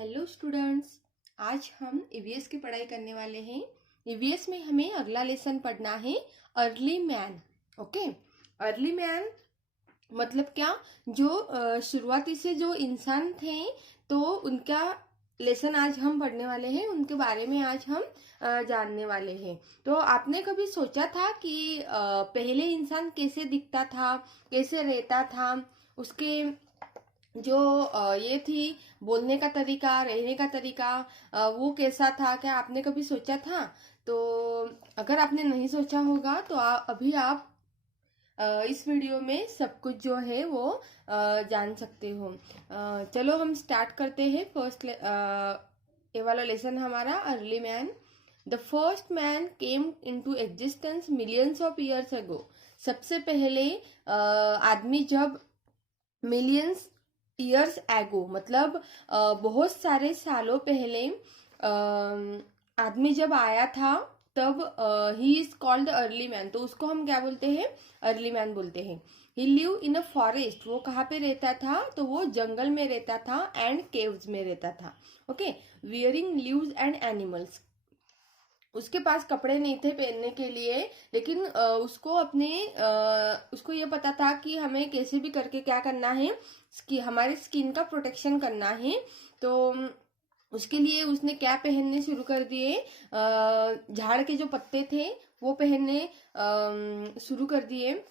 Hello students, आज हम EVS की पढ़ाई करने वाले हैं। ईवीएस में हमें अगला लेसन पढ़ना है early man. Okay, early man मतलब क्या? जो शुरुआती से जो इंसान थे तो उनका लेसन आज हम पढ़ने वाले हैं, उनके बारे में आज हम जानने वाले हैं। तो आपने कभी सोचा था कि पहले इंसान कैसे दिखता था, कैसे रहता था, उसके जो ये थी बोलने का तरीका, रहने का तरीका, वो कैसा था? क्या आपने कभी सोचा था? तो अगर आपने नहीं सोचा होगा तो अभी आप इस वीडियो में सब कुछ जो है वो जान सकते हो। चलो हम स्टार्ट करते हैं। फर्स्ट ये वाला लेसन हमारा early man. The first man came into existence millions of years ago. सबसे पहले आदमी जब मिलियंस ईयर्स एगो मतलब बहुत सारे सालों पहले आदमी जब आया था तब he is called early man. तो उसको हम क्या बोलते हैं? अर्ली मैन बोलते हैं। He live in a forest. वो कहाँ पे रहता था? तो वो जंगल में रहता था एंड केव्स में रहता था। Okay, wearing leaves and animals. उसके पास कपड़े नहीं थे पहनने के लिए, लेकिन उसको ये पता था कि हमें कैसे भी करके क्या करना है, हमारे स्किन का प्रोटेक्शन करना है। तो उसके लिए उसने क्या पहनने शुरू कर दिए? झाड़ के जो पत्ते थे वो पहनने शुरू कर दिए।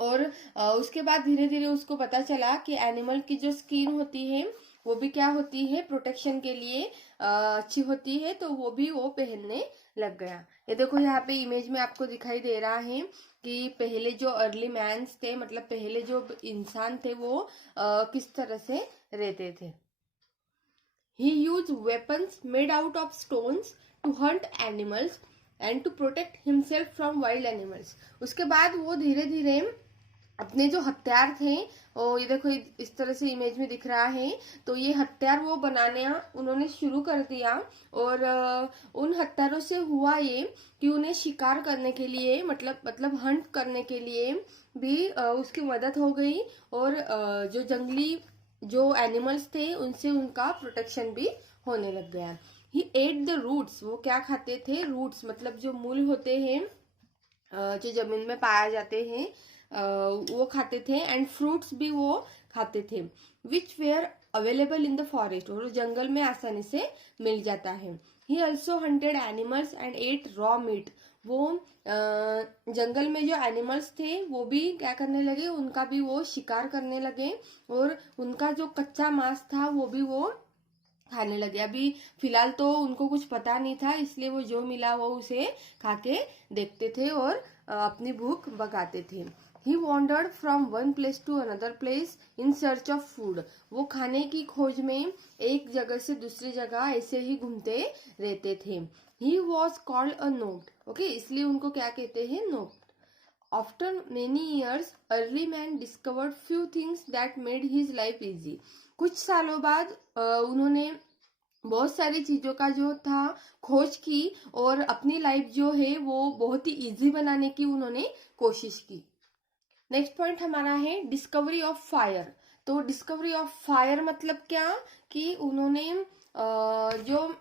और उसके बाद धीरे धीरे उसको पता चला कि एनिमल की जो स्किन होती है वो भी क्या होती है, प्रोटेक्शन के लिए अच्छी होती है। तो वो पहनने लग गया। ये देखो यहाँ पे इमेज में आपको दिखाई दे रहा है कि पहले जो अर्ली मैन्स थे, मतलब पहले जो इंसान थे, वो किस तरह से रहते थे। He used weapons made out of stones to hunt animals and to protect himself from wild animals. उसके बाद वो धीरे धीरे अपने जो हथियार थे, और ये देखो इस तरह से इमेज में दिख रहा है, तो ये हथियार वो बनाने उन्होंने शुरू कर दिया। और उन हथियारों से हुआ ये कि उन्हें शिकार करने के लिए, मतलब हंट करने के लिए भी उसकी मदद हो गई। और जो जंगली जो एनिमल्स थे उनसे उनका प्रोटेक्शन भी होने लग गया। ही एट द रूट्स। वो क्या खाते थे? रूट्स मतलब जो मूल होते हैं, जो जमीन में पाया जाते हैं, वो खाते थे। एंड फ्रूट्स भी वो खाते थे, which were available in the forest. और जंगल में आसानी से मिल जाता है। He also hunted animals and ate raw meat. वो जंगल में जो एनिमल्स थे वो भी क्या करने लगे, उनका भी वो शिकार करने लगे। और उनका जो कच्चा मांस था वो भी वो खाने लगे। अभी फिलहाल तो उनको कुछ पता नहीं था, इसलिए वो जो मिला वो उसे खा के देखते थे और अपनी भूख भगाते थे। He wandered from one place to another place in search of food. वो खाने की खोज में एक जगह से दूसरी जगह ऐसे ही घूमते रहते थे। He was called a note. Okay, इसलिए उनको क्या कहते हैं? Note. After many years, early man discovered few things that made his life easy. कुछ सालों बाद उन्होंने बहुत सारी चीजों का जो था खोज की, और अपनी लाइफ जो है वो बहुत ही इजी बनाने की उन्होंने कोशिश की। नेक्स्ट पॉइंट हमारा है डिस्कवरी ऑफ फायर। तो डिस्कवरी ऑफ फायर मतलब क्या? कि उन्होंने जो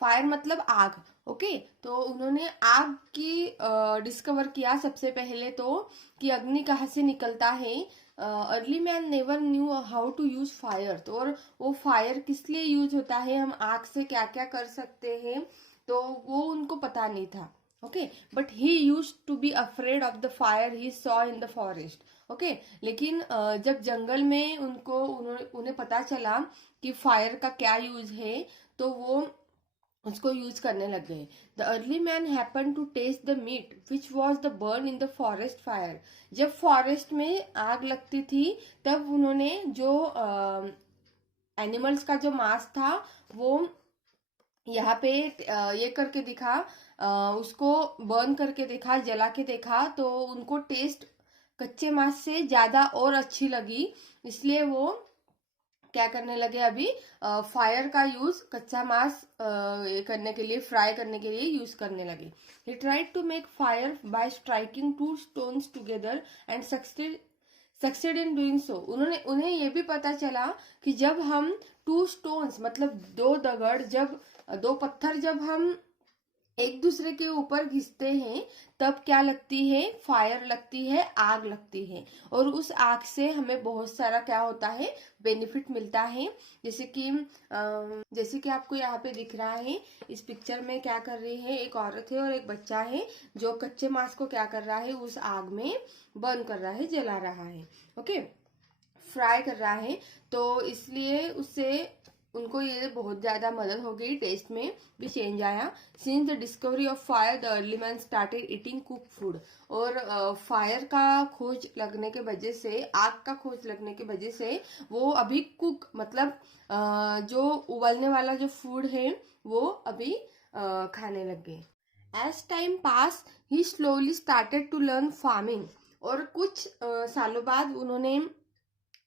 फायर मतलब आग। ओके, तो उन्होंने आग की डिस्कवर किया सबसे पहले, तो कि अग्नि कहाँ से निकलता है। Early man never knew how to use fire. तो और वो फायर किस लिए यूज होता है, हम आग से क्या क्या कर सकते हैं, तो वो उनको पता नहीं था। Okay, but he used to be afraid of the fire he saw in the forest. Okay, लेकिन जब जंगल में उन्हें पता चला कि फायर का क्या यूज है, तो वो उसको यूज करने लग गए। The early man happen to taste the meat which was the burn in the forest fire. जब फॉरेस्ट में आग लगती थी तब उन्होंने जो एनिमल्स का जो मांस था वो यहाँ पे ये करके दिखा, उसको बर्न करके देखा, जला के देखा, तो उनको टेस्ट कच्चे मांस से ज्यादा और अच्छी लगी। इसलिए वो क्या करने लगे, अभी फायर का यूज कच्चा मांस करने के लिए, फ्राई करने के लिए यूज करने लगे। He tried to make fire by striking two stones together and succeed in doing so, उन्हें ये भी पता चला कि जब हम 2 स्टोन्स मतलब 2 दगड़, जब 2 पत्थर जब हम एक दूसरे के ऊपर घिसते हैं तब क्या लगती है, फायर लगती है, आग लगती है। और उस आग से हमें बहुत सारा क्या होता है, बेनिफिट मिलता है। जैसे कि आपको यहाँ पे दिख रहा है, इस पिक्चर में क्या कर रही है, एक औरत है और एक बच्चा है जो कच्चे मांस को क्या कर रहा है, उस आग में बर्न कर रहा है, जला रहा है, ओके, फ्राई कर रहा है। तो इसलिए उससे उनको ये बहुत ज्यादा मदद हो गई, टेस्ट में भी चेंज आया। Since the discovery of fire the early man started eating cook food. और फायर का खोज लगने के वजह से, आग का खोज लगने के वजह से वो अभी कुक मतलब जो उबलने वाला जो फूड है वो अभी खाने लग गए। As time pass he slowly started to learn farming. और कुछ सालों बाद उन्होंने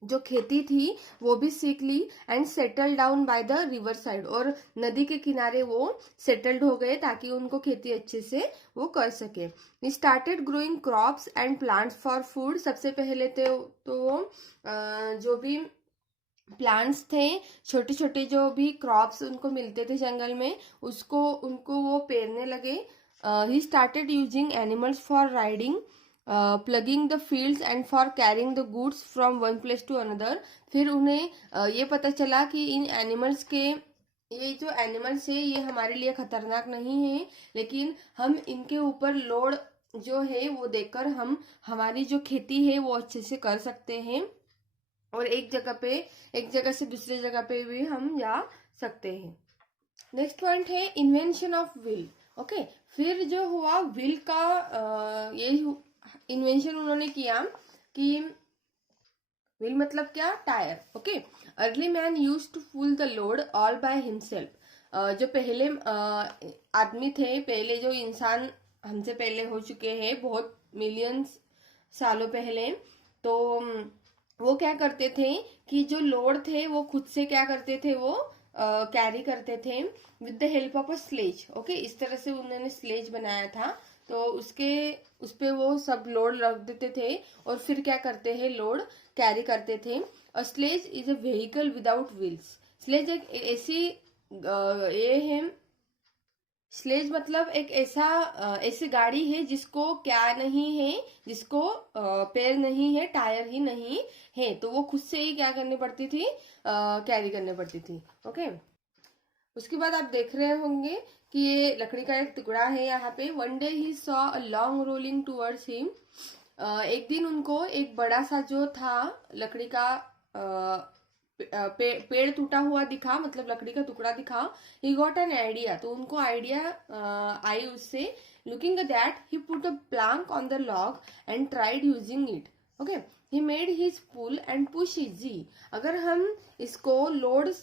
जो खेती थी वो भी सीख ली। And settle down by the riverside, और नदी के किनारे वो सेटल्ड हो गए ताकि उनको खेती अच्छे से वो कर सके। We started growing crops and plants for food. सबसे पहले तो जो भी प्लांट्स थे, छोटे छोटे जो भी क्रॉप्स उनको मिलते थे जंगल में, उनको वो पेरने लगे। He started using animals for riding, ploughing the fields and for carrying the goods from one place to another. फिर उन्हें ये पता चला कि इन एनिमल्स के, ये जो एनिमल्स है ये हमारे लिए खतरनाक नहीं है, लेकिन हम इनके ऊपर लोड जो है वो देकर हम हमारी जो खेती है वो अच्छे से कर सकते हैं, और एक जगह से दूसरी जगह पे भी हम जा सकते हैं। नेक्स्ट पॉइंट है इन्वेंशन ऑफ व्हील, ओके। फिर जो हुआ व्हील का, ये इन्वेंशन उन्होंने किया कि व्हील मतलब क्या, tyre, okay. Early man used to pull the load all by himself. जो पहले आदमी थे, पहले जो इंसान हमसे पहले हो चुके हैं, बहुत मिलियंस सालों पहले, तो वो क्या करते थे कि जो लोड थे वो खुद से क्या करते थे, वो कैरी करते थे with the help of a sledge, okay. इस तरह से उन्होंने स्लेज बनाया था, तो उस पे वो सब लोड रख देते थे और फिर क्या करते हैं, लोड कैरी करते थे। A sledge is a vehicle without wheels. Sledge एक ऐसी ये है, स्लेज मतलब एक ऐसी गाड़ी है जिसको क्या नहीं है, जिसको पैर नहीं है, टायर ही नहीं है, तो वो खुद से ही क्या करनी पड़ती थी, कैरी करनी पड़ती थी, ओके। उसके बाद आप देख रहे होंगे कि ये लकड़ी का एक टुकड़ा है यहाँ पे। One day he saw a long rolling towards him. एक दिन उनको एक बड़ा सा जो था लकड़ी का पेड़ टूटा हुआ दिखा, मतलब लकड़ी का टुकड़ा दिखा। ही गॉट एन आइडिया, तो उनको आइडिया आई उससे। Looking at that he put a plank on the log and tried using it, okay. He made his pull and push easy. अगर हम इसको लोड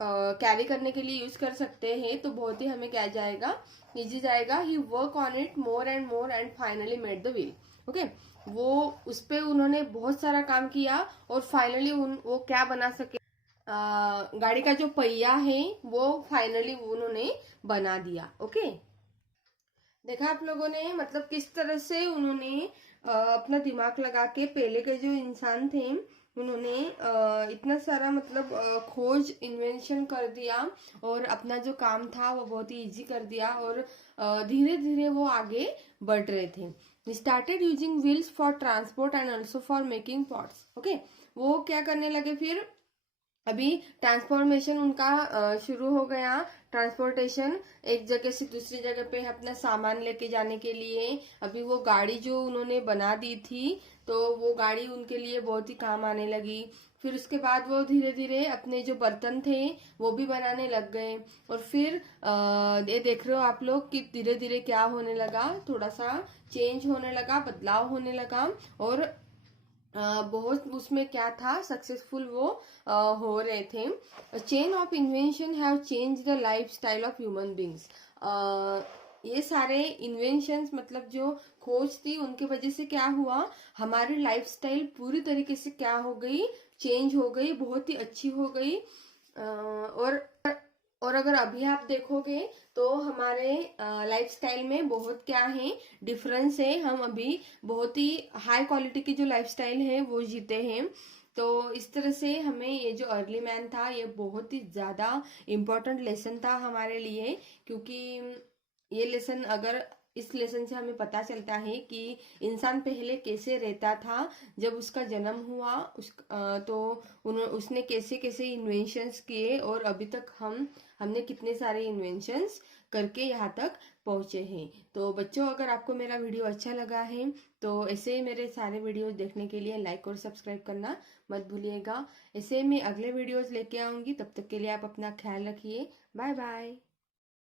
कैरी करने के लिए यूज कर सकते हैं तो बहुत ही हमें क्या जाएगा, इजी जाएगा। He work on it more and finally made the wheel, okay. वो उस पे उन्होंने बहुत सारा काम किया और फाइनली वो क्या बना सके, गाड़ी का जो पहिया है वो फाइनली उन्होंने बना दिया, ओके। देखा आप लोगों ने, मतलब किस तरह से उन्होंने अपना दिमाग लगा के, पहले के जो इंसान थे उन्होंने इतना सारा मतलब खोज, इन्वेंशन कर दिया और अपना जो काम था वो बहुत ही इजी कर दिया, और धीरे धीरे वो आगे बढ़ रहे थे। Started using wheels for transport and also for making pots, okay. वो क्या करने लगे, फिर अभी ट्रांसफॉर्मेशन उनका शुरू हो गया। ट्रांसपोर्टेशन, एक जगह से दूसरी जगह पे अपना सामान लेके जाने के लिए। अभी वो गाड़ी जो उन्होंने बना दी थी, तो वो गाड़ी उनके लिए बहुत ही काम आने लगी। फिर उसके बाद वो धीरे धीरे अपने जो बर्तन थे वो भी बनाने लग गए। और फिर ये देख रहे हो आप लोग कि धीरे धीरे क्या होने लगा, थोड़ा सा चेंज होने लगा, बदलाव होने लगा, और बहुत उसमें क्या था, सक्सेसफुल वो हो रहे थे। Chain of invention have change the life style of human beings. ये सारे इन्वेंशंस मतलब जो खोज थी उनके वजह से क्या हुआ, हमारी लाइफस्टाइल पूरी तरीके से क्या हो गई, चेंज हो गई, बहुत ही अच्छी हो गई। और और अगर अभी आप देखोगे तो हमारे लाइफस्टाइल में बहुत क्या है, डिफरेंस है। हम अभी बहुत ही हाई क्वालिटी की जो लाइफस्टाइल है वो जीते हैं। तो इस तरह से हमें ये जो अर्ली मैन था ये बहुत ही ज्यादा इम्पोर्टेंट लेसन था हमारे लिए, क्योंकि ये लेसन अगर इस लेसन से हमें पता चलता है कि इंसान पहले कैसे रहता था जब उसका जन्म हुआ, तो उसने कैसे कैसे इन्वेंशंस किए और अभी तक हमने कितने सारे इन्वेंशंस करके यहाँ तक पहुंचे हैं। तो बच्चों, अगर आपको मेरा वीडियो अच्छा लगा है तो ऐसे ही मेरे सारे वीडियोस देखने के लिए लाइक और सब्सक्राइब करना मत भूलिएगा। ऐसे मैं अगले वीडियोस लेके आऊंगी, तब तक के लिए आप अपना ख्याल रखिए। Bye bye.